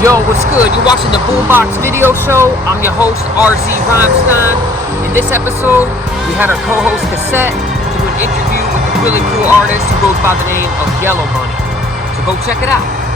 Yo, what's good? You're watching the Boombox Video Show. I'm your host, RZ Rhymestein. In this episode, we had our co-host Cassette do an interview with a really cool artist who goes by the name of YellowBunny. So go check it out.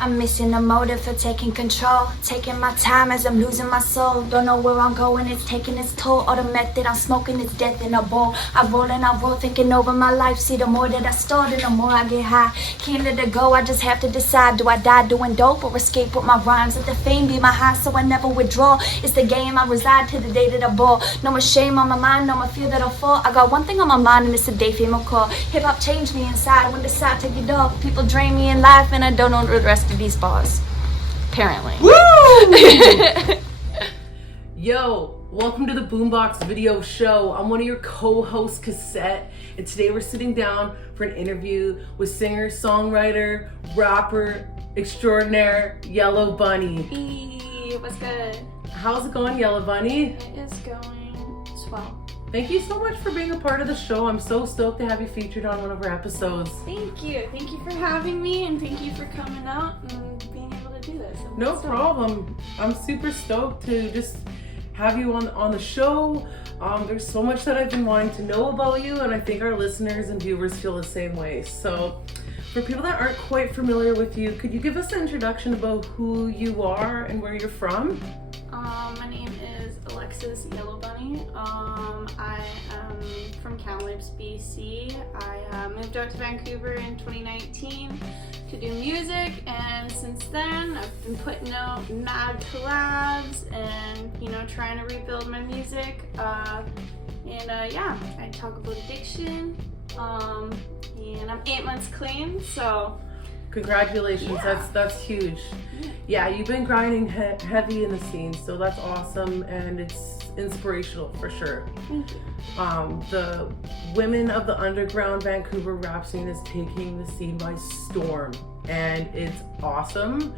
I'm missing the motive for taking control, taking my time as I'm losing my soul. Don't know where I'm going, it's taking its toll. All the method I'm smoking is death in a bowl. I roll, thinking over my life. See, the more that I start and the more I get high. Can't let it go, I just have to decide. Do I die doing dope or escape with my rhymes? Let the fame be my high so I never withdraw. It's the game I reside to the day that I ball. No more shame on my mind, no more fear that I'll fall. I got one thing on my mind and it's the day fame will call. Hip hop changed me inside when decide take it off. People drain me in life and I don't know the rest of these bars. Apparently. Woo! Yo, welcome to the Boombox Video Show. I'm one of your co-hosts, Cassette, and today we're sitting down for an interview with singer, songwriter, rapper extraordinaire, YellowBunny. What's good? How's it going, YellowBunny? It is going swell. Thank you so much for being a part of the show. I'm so stoked to have you featured on one of our episodes. Thank you. Thank you for having me and thank you for coming out and being able to do this. No problem. I'm super stoked to just have you on the show. There's so much that I've been wanting to know about you, and I think our listeners and viewers feel the same way. So for people that aren't quite familiar with you, could you give us an introduction about who you are and where you're from? My name is Alexis YellowBunny. I am from Kamloops, BC. I moved out to Vancouver in 2019 to do music, and since then I've been putting out mad collabs and trying to rebuild my music. I talk about addiction. And I'm 8 months clean, so. Congratulations, Yeah. that's huge. Yeah, you've been grinding heavy in the scene, so that's awesome, and it's inspirational for sure. Thank you. The women of the underground Vancouver rap scene is taking the scene by storm, and it's awesome,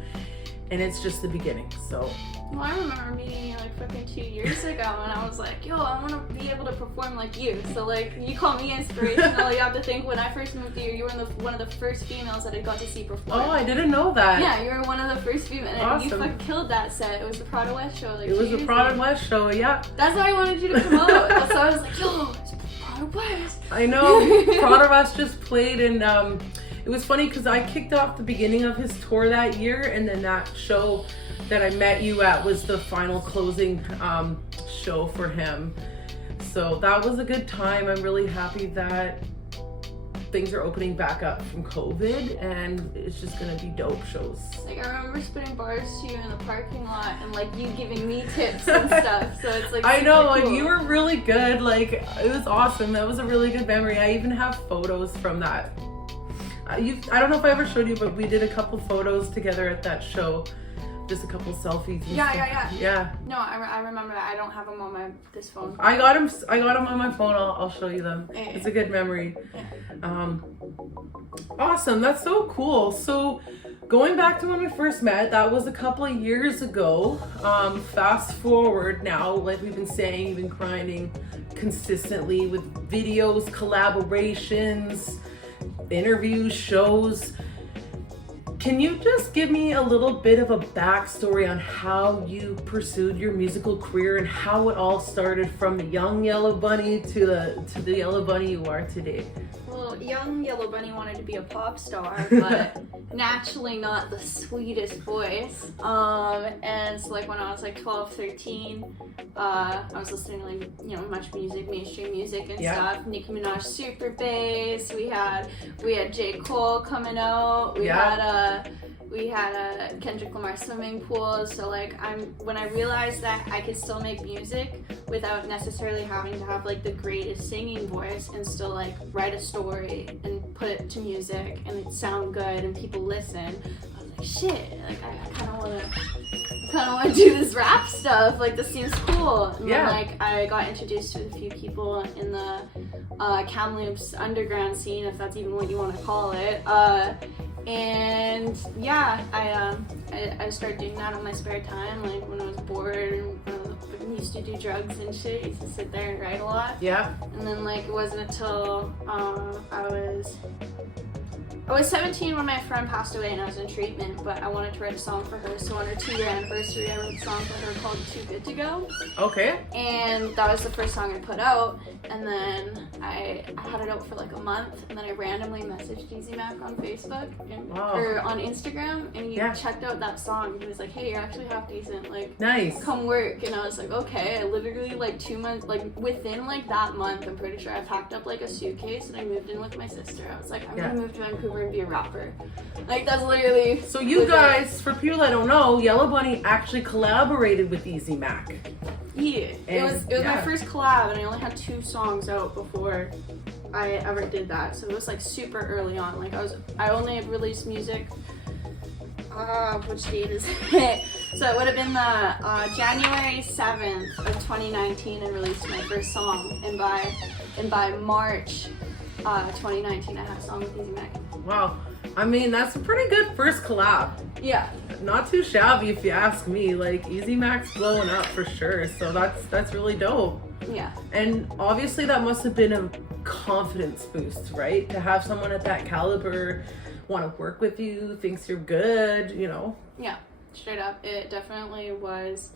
and it's just the beginning. So Well, I remember meeting you like fucking 2 years ago, and I was like, yo, I want to be able to perform like you. So like, you call me inspirational. You have to think when I first moved here, you were one of the first females that I got to see perform. oh, I didn't know that. Yeah, you were one of the first females, and Awesome. you fucking killed that set. It was the Prada West show. Like, It was 2 the years Prada ago. West show, yeah. That's why I wanted you to come out. So I was like, yo, it's Prada West. I know. Prada West just played, and it was funny because I kicked off the beginning of his tour that year, and then that show that I met you at was the final closing show for him. So that was a good time. I'm really happy that things are opening back up from COVID, and it's just gonna be dope shows. Like, I remember spitting bars to you in the parking lot and like you giving me tips and stuff. So it's like I know, super and cool. you were really good. Like, it was awesome. That was a really good memory. I even have photos from that. I don't know if I ever showed you, but we did a couple photos together at that show. Just a couple selfies. And Yeah, stuff. Yeah. No, I remember that. I don't have them on this phone. I got them on my phone. I'll show you them. Yeah. It's a good memory. Awesome. That's so cool. So going back to when we first met, that was a couple of years ago. Fast forward now, like we've been saying, you've been grinding consistently with videos, collaborations, interviews, shows. Can you just give me a little bit of a backstory on how you pursued your musical career and how it all started from the young YellowBunny to the YellowBunny you are today? Well, young YellowBunny wanted to be a pop star, but naturally not the sweetest voice. And so like when I was like 12, 13, I was listening to like, much music, mainstream music and stuff. Nicki Minaj, Super Bass. We had J. Cole coming out. We had Kendrick Lamar Swimming Pool. So like when I realized that I could still make music without necessarily having to have like the greatest singing voice and still like write a story and put it to music and it sound good and people listen, I was like, shit, like I kind of want to do this rap stuff. Like this seems cool. And then like I got introduced to a few people in the Kamloops underground scene, if that's even what you want to call it. And yeah, I started doing that in my spare time, like when I was bored and used to do drugs and shit. I used to sit there and write a lot. Yeah. And then like it wasn't until I was I was 17 when my friend passed away and I was in treatment, but I wanted to write a song for her. So on her 2-year anniversary, I wrote a song for her called Too Good To Go. Okay. And that was the first song I put out. And then I had it out for like a month. And then I randomly messaged Easy Mac on Facebook or on Instagram. And he checked out that song. He was like, hey, you're actually half decent. Like, nice. Come work. And I was like, okay. I literally like 2 months, like within like that month, I'm pretty sure I packed up like a suitcase and I moved in with my sister. I was like, I'm gonna move to Vancouver and be a rapper. Like, that's literally. So you guys, for people that don't know, YellowBunny actually collaborated with Easy Mac. Yeah, it was my first collab, and I only had 2 songs out before I ever did that. So it was like super early on. Like I only released music. Which date is it? So it would have been the January 7th of 2019. I released my first song, and by March 2019, I had a song with Easy Mac. Wow, I mean that's a pretty good first collab. Yeah. Not too shabby if you ask me. Like Easy Mac's blowing up for sure, so that's really dope. Yeah. And obviously that must have been a confidence boost, right? To have someone at that caliber want to work with you, thinks you're good, you know? Yeah, straight up. It definitely was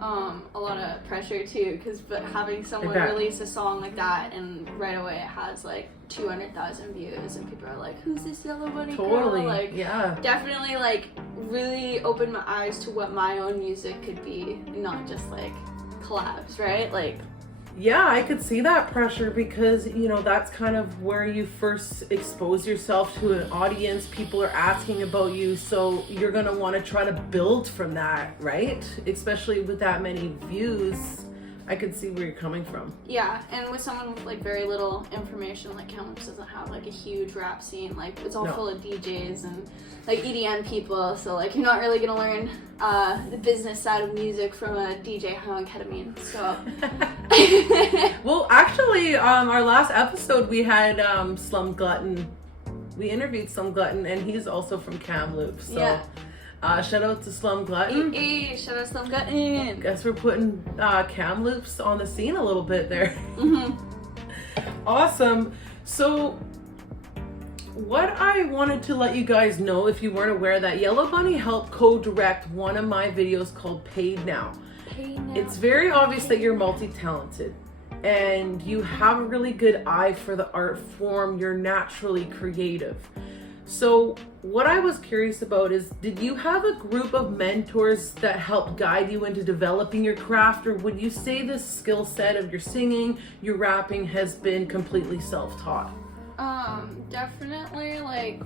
a lot of pressure too, because having someone release a song like that and right away it has like 200,000 views and people are like, who's this YellowBunny Totally. girl? Like, yeah, definitely like really opened my eyes to what my own music could be, not just like collabs, right? Like, yeah, I could see that pressure because, you know, that's kind of where you first expose yourself to an audience. People are asking about you, so you're going to want to try to build from that, right? Especially with that many views. I could see where you're coming from. Yeah, and with someone with like very little information, like Kamloops doesn't have like a huge rap scene. Like it's all full of DJs and like EDM people, so like you're not really gonna learn the business side of music from a DJ high on ketamine. So well, actually, our last episode we had Slum Glutton. We interviewed Slum Glutton, and he's also from Kamloops. So yeah. Shout out to Slum Glutton. Hey, shout out Slum Glutton. Guess we're putting Kamloops on the scene a little bit there. Awesome. So what I wanted to let you guys know, if you weren't aware, that YellowBunny helped co-direct one of my videos called Paid Now. It's very obvious that you're multi-talented and you have a really good eye for the art form. You're naturally creative. So what I was curious about is, did you have a group of mentors that helped guide you into developing your craft, or would you say this skill set of your singing, your rapping has been completely self-taught? Definitely, like,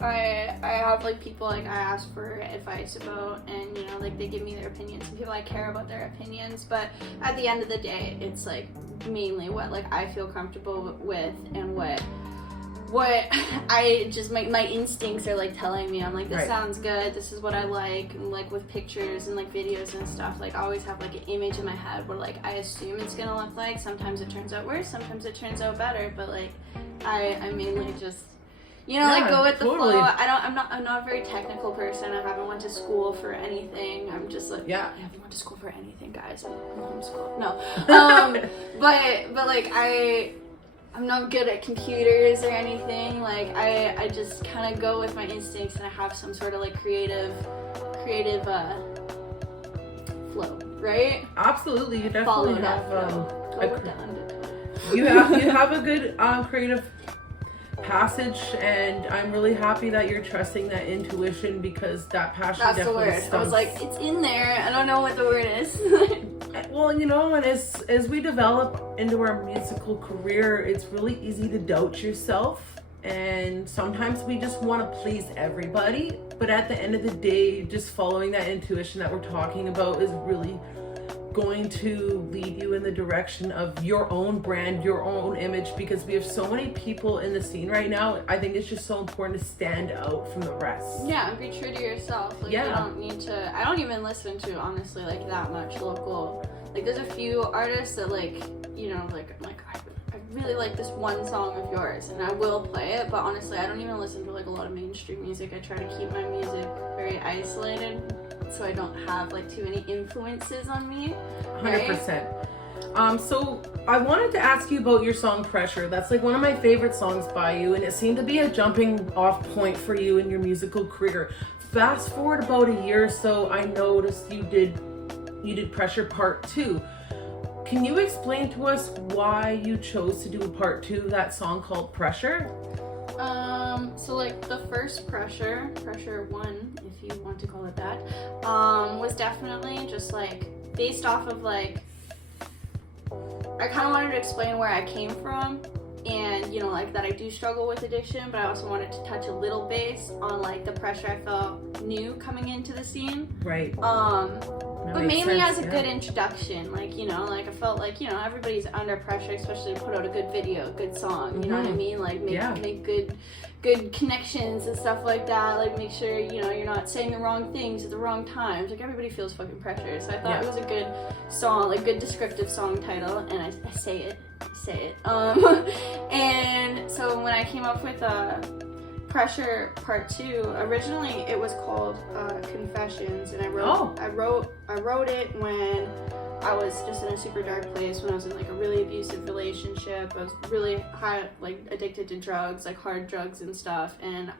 I have like people like I ask for advice about, and you know, like they give me their opinions, and people I care about their opinions, but at the end of the day, it's like mainly what like I feel comfortable with and what I just my instincts are like telling me. I'm like, this sounds good, this is what I like, and like with pictures and like videos and stuff, like I always have like an image in my head where like I assume it's gonna look like. Sometimes it turns out worse, sometimes it turns out better, but like I mainly just, you know, like go with the flow. I'm not a very technical person. I haven't went to school for anything. I'm just like, I haven't went to school for anything, guys. I'm homeschooled. No. But like I'm not good at computers or anything. Like I just kind of go with my instincts, and I have some sort of like creative flow, right? Absolutely, you definitely have you have a good creative passage, and I'm really happy that you're trusting that intuition, because that passion definitely the word. stumps. I was like, it's in there. I don't know what the word is. Well, you know, and as we develop into our musical career, it's really easy to doubt yourself, and sometimes we just want to please everybody, but at the end of the day, just following that intuition that we're talking about is really going to lead you in the direction of your own brand, your own image, because we have so many people in the scene right now. I think it's just so important to stand out from the rest. Yeah, and be true to yourself. Like, you don't need to, I don't even listen to, honestly, like that much local. Like there's a few artists that like, you know, like I'm like, I really like this one song of yours, and I will play it, but honestly I don't even listen to like a lot of mainstream music. I try to keep my music very isolated, so I don't have like too many influences on me. 100%. So I wanted to ask you about your song Pressure. That's like one of my favorite songs by you, and it seemed to be a jumping off point for you in your musical career. Fast forward about a year or so, I noticed you did Pressure Part 2. Can you explain to us why you chose to do a part 2 of that song called Pressure? So like the first Pressure 1, if you want to call it that, was definitely just like based off of like, I kind of wanted to explain where I came from and, you know, like that I do struggle with addiction, but I also wanted to touch a little base on like the pressure I felt new coming into the scene. Right. But mainly as a good introduction, like, you know, like I felt like, you know, everybody's under pressure, especially to put out a good video, a good song, you know what I mean? Like make good connections and stuff like that, like make sure, you know, you're not saying the wrong things at the wrong times, like everybody feels fucking pressure, so I thought it was a good song, like good descriptive song title, and I say it. And so when I came up with Pressure Part 2, originally it was called Confessions, and I wrote it when I was just in a super dark place, when I was in like a really abusive relationship. I was really high, like addicted to drugs, like hard drugs and stuff, and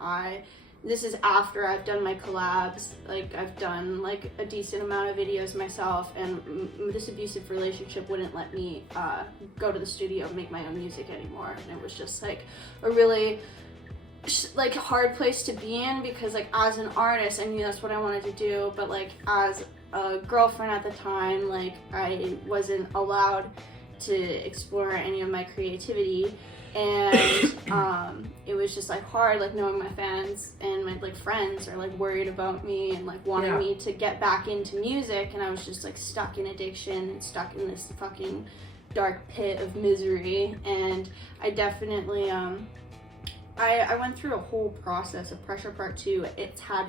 this is after I've done my collabs, like I've done like a decent amount of videos myself, and this abusive relationship wouldn't let me go to the studio and make my own music anymore, and it was just like a really like hard place to be in, because like as an artist I knew that's what I wanted to do, but like as a girlfriend at the time, like I wasn't allowed to explore any of my creativity, and it was just like hard, like knowing my fans and my like friends are like worried about me and like wanting me to get back into music, and I was just like stuck in addiction and stuck in this fucking dark pit of misery. And I definitely I went through a whole process of Pressure Part 2. It's had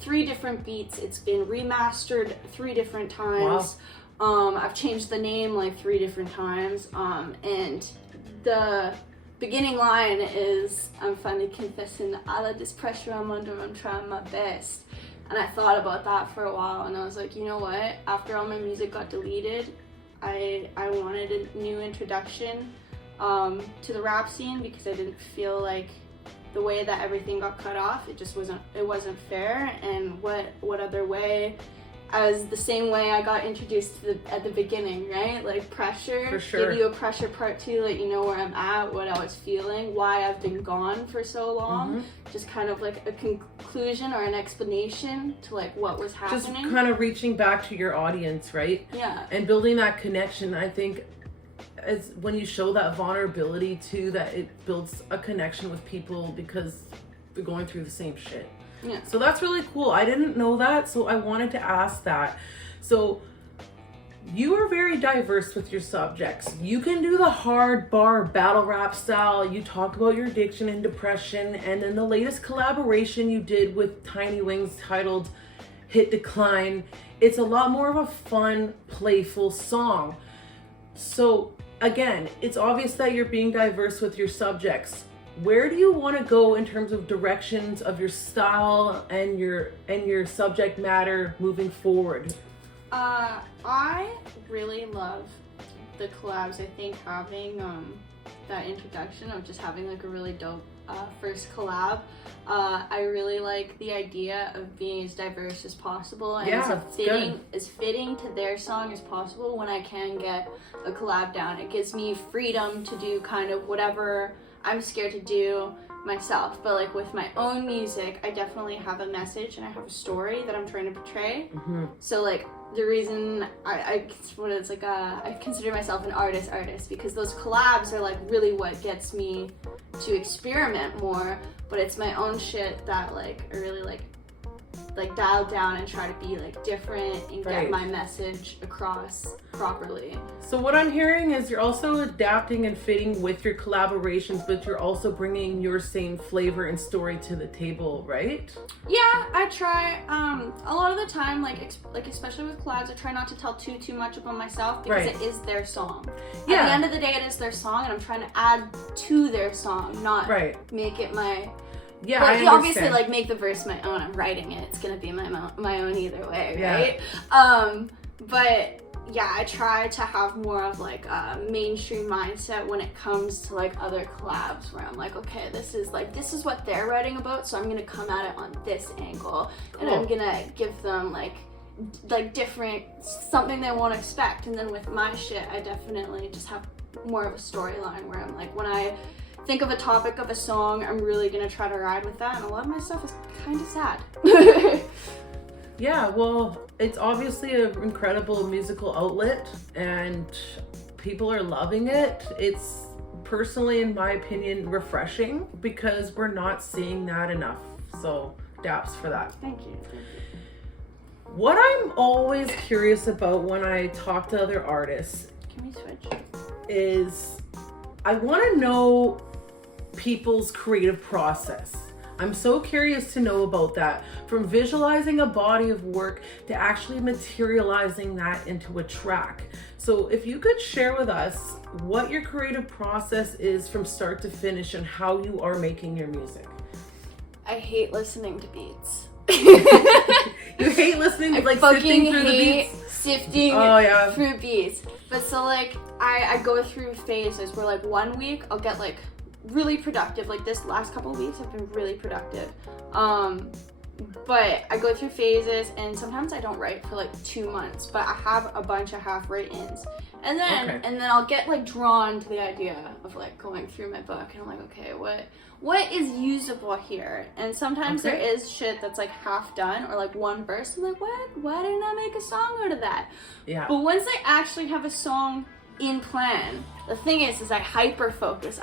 3 different beats. It's been remastered 3 different times. Wow. I've changed the name like 3 different times. And the beginning line is, I'm finally confessing all of this pressure I'm under, I'm trying my best. And I thought about that for a while, and I was like, you know what? After all my music got deleted, I wanted a new introduction to the rap scene, because I didn't feel like the way that everything got cut off, it wasn't fair. And what other way, as the same way I got introduced at the beginning, right? Like Pressure, for sure. Give you a Pressure Part 2, let you know where I'm at, what I was feeling, why I've been gone for so long, just kind of like a conclusion or an explanation to like what was happening. Just kind of reaching back to your audience, right? Yeah. And building that connection, I think, is when you show that vulnerability too, that it builds a connection with people because they're going through the same shit. Yeah. So that's really cool. I didn't know that, so I wanted to ask that. So you are very diverse with your subjects. You can do the hard bar battle rap style. You talk about your addiction and depression, and then the latest collaboration you did with Tiny Wings titled Hit Decline. It's a lot more of a fun, playful song. So again, it's obvious that you're being diverse with your subjects. Where do you want to go in terms of directions of your style and your subject matter moving forward? I really love the collabs. I think having that introduction of just having like a really dope first collab. I really like the idea of being as diverse as possible and as fitting to their song as possible when I can get a collab down. It gives me freedom to do kind of whatever I'm scared to do myself, but like with my own music, I definitely have a message and I have a story that I'm trying to portray. So like the reason I consider myself an artist because those collabs are like really what gets me to experiment more, but it's my own shit that like I really like dial down and try to be like different and get my message across properly. So what I'm hearing is you're also adapting and fitting with your collaborations, but you're also bringing your same flavor and story to the table, right? Yeah, I try. A lot of the time, like especially with collabs, I try not to tell too much about myself because it is their song. Yeah. At the end of the day, it is their song, and I'm trying to add to their song, not make it my. Yeah, like, obviously, like make the verse my own. I'm writing it. It's gonna be my own either way, right? But yeah, I try to have more of like a mainstream mindset when it comes to like other collabs, where I'm like, okay, this is what they're writing about, so I'm gonna come at it on this angle, and I'm gonna give them like different, something they won't expect. And then with my shit, I definitely just have more of a storyline where I'm like, when I think of a topic of a song, I'm really gonna try to ride with that, and a lot of my stuff is kind of sad. Yeah, well, it's obviously an incredible musical outlet and people are loving it. It's personally, in my opinion, refreshing because we're not seeing that enough. So daps for that. Thank you. What I'm always curious about when I talk to other artists Can we switch? is I want to know people's creative process. I'm so curious to know about that, from visualizing a body of work to actually materializing that into a track. So if you could share with us what your creative process is from start to finish and how you are making your music. I hate listening to beats. You hate listening to sifting through the beats? Sifting through beats. But so like I go through phases where like 1 week I'll get like really productive. Like this last couple of weeks have been really productive. But I go through phases, and sometimes I don't write for like 2 months, but I have a bunch of half write-ins. And then I'll get like drawn to the idea of like going through my book, and I'm like, okay, what is usable here? And sometimes there is shit that's like half done, or like one verse. I'm like, why didn't I make a song out of that? Yeah. But once I actually have a song in plan, the thing is I hyper focus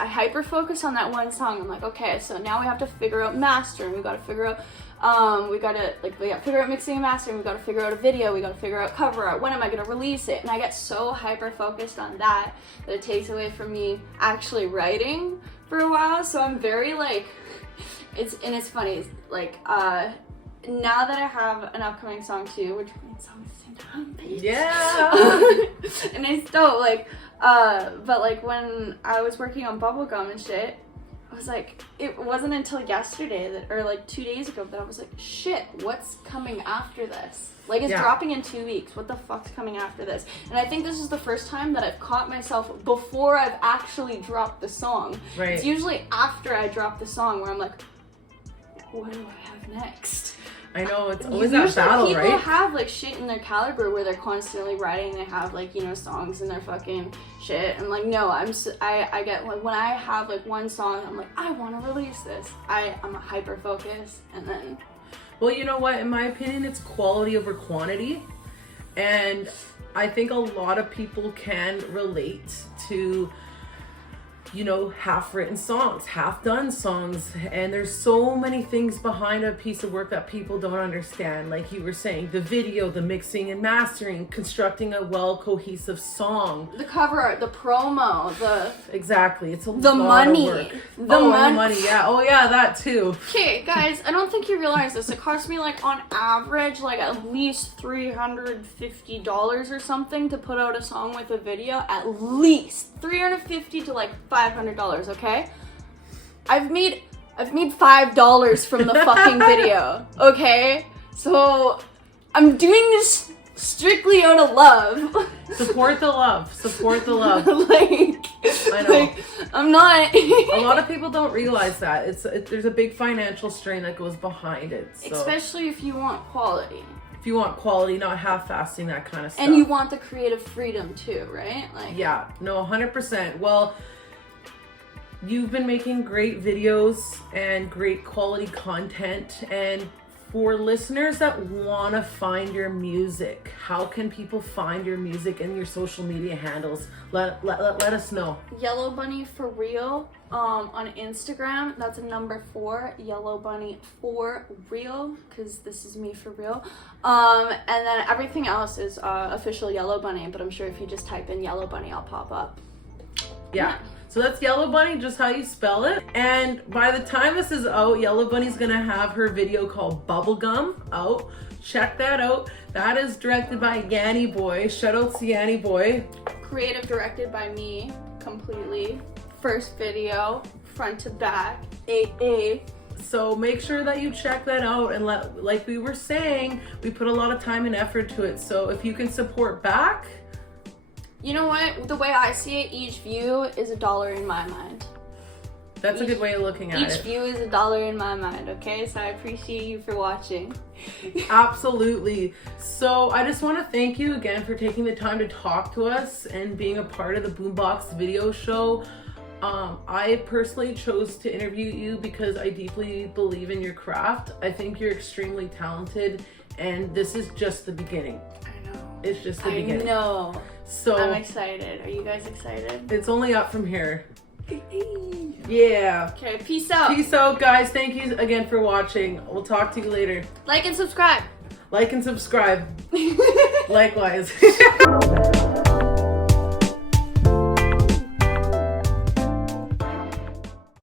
on that one song. I'm like, okay, so now we have to figure out mastering, we gotta figure out we gotta figure out mixing and mastering, we gotta figure out a video, we gotta figure out cover art, when am I gonna release it? And I get so hyper focused on that it takes away from me actually writing for a while. So I'm very like, it's funny, like now that I have an upcoming song too, which means song at the same time, bitch. Yeah. And I still like but like when I was working on Bubblegum and shit, I was like, it wasn't until yesterday that, or like 2 days ago, that I was like, shit, what's coming after this? Like, it's dropping in 2 weeks. What the fuck's coming after this? And I think this is the first time that I've caught myself before I've actually dropped the song. Right. It's usually after I drop the song where I'm like, what do I have next? I know, it's always that battle, right? People have like shit in their caliber where they're constantly writing. They have like, you know, songs in their fucking shit. And like, no, I get like when I have like one song, I'm like, I want to release this. I'm a hyper focus, and then. Well, you know what? In my opinion, it's quality over quantity, and I think a lot of people can relate to, you know, half-written songs, half-done songs, and there's so many things behind a piece of work that people don't understand. Like you were saying, the video, the mixing and mastering, constructing a well-cohesive song, the cover art, the promo, exactly. It's a the lot money, of work. the money. Yeah. Oh yeah, that too. Okay, guys, I don't think you realize this. It cost me like on average like at least $350 or something to put out a song with a video. At least $350 to like $500, okay? I've made $5 from the fucking video, okay? So I'm doing this strictly out of love. Support the love. Support the love. Like, I know. Like, I'm not. A lot of people don't realize that there's a big financial strain that goes behind it. So. Especially if you want quality. If you want quality, not half-assing that kind of stuff. And you want the creative freedom too, right? Like. Yeah, no, 100%. Well, you've been making great videos and great quality content, and for listeners that want to find your music, how can people find your music and your social media handles? Let us know. YellowBunny for real on Instagram. That's a number 4, YellowBunny for real, because this is me for real. And then everything else is official YellowBunny, but I'm sure if you just type in YellowBunny, I'll pop up. Yeah. So that's YellowBunny, just how you spell it. And by the time this is out, YellowBunny's gonna have her video called Bubblegum out. Check that out. That is directed by Yanni Boy. Shout out to Yanni Boy. Creative directed by me, completely. First video, front to back, 8A. So make sure that you check that out, and like we were saying, we put a lot of time and effort to it. So if you can support back, You know what? The way I see it, each view is $1 in my mind. That's a good way of looking at it. Each view is $1 in my mind, okay? So I appreciate you for watching. Absolutely. So I just want to thank you again for taking the time to talk to us and being a part of the Boombox Video Show. I personally chose to interview you because I deeply believe in your craft. I think you're extremely talented, and this is just the beginning. I know. It's just the beginning. I know. So I'm excited. Are you guys excited? It's only up from here. Yeah. Okay, peace out. Peace out, guys. Thank you again for watching. We'll talk to you later. Like and subscribe. Like and subscribe. Likewise.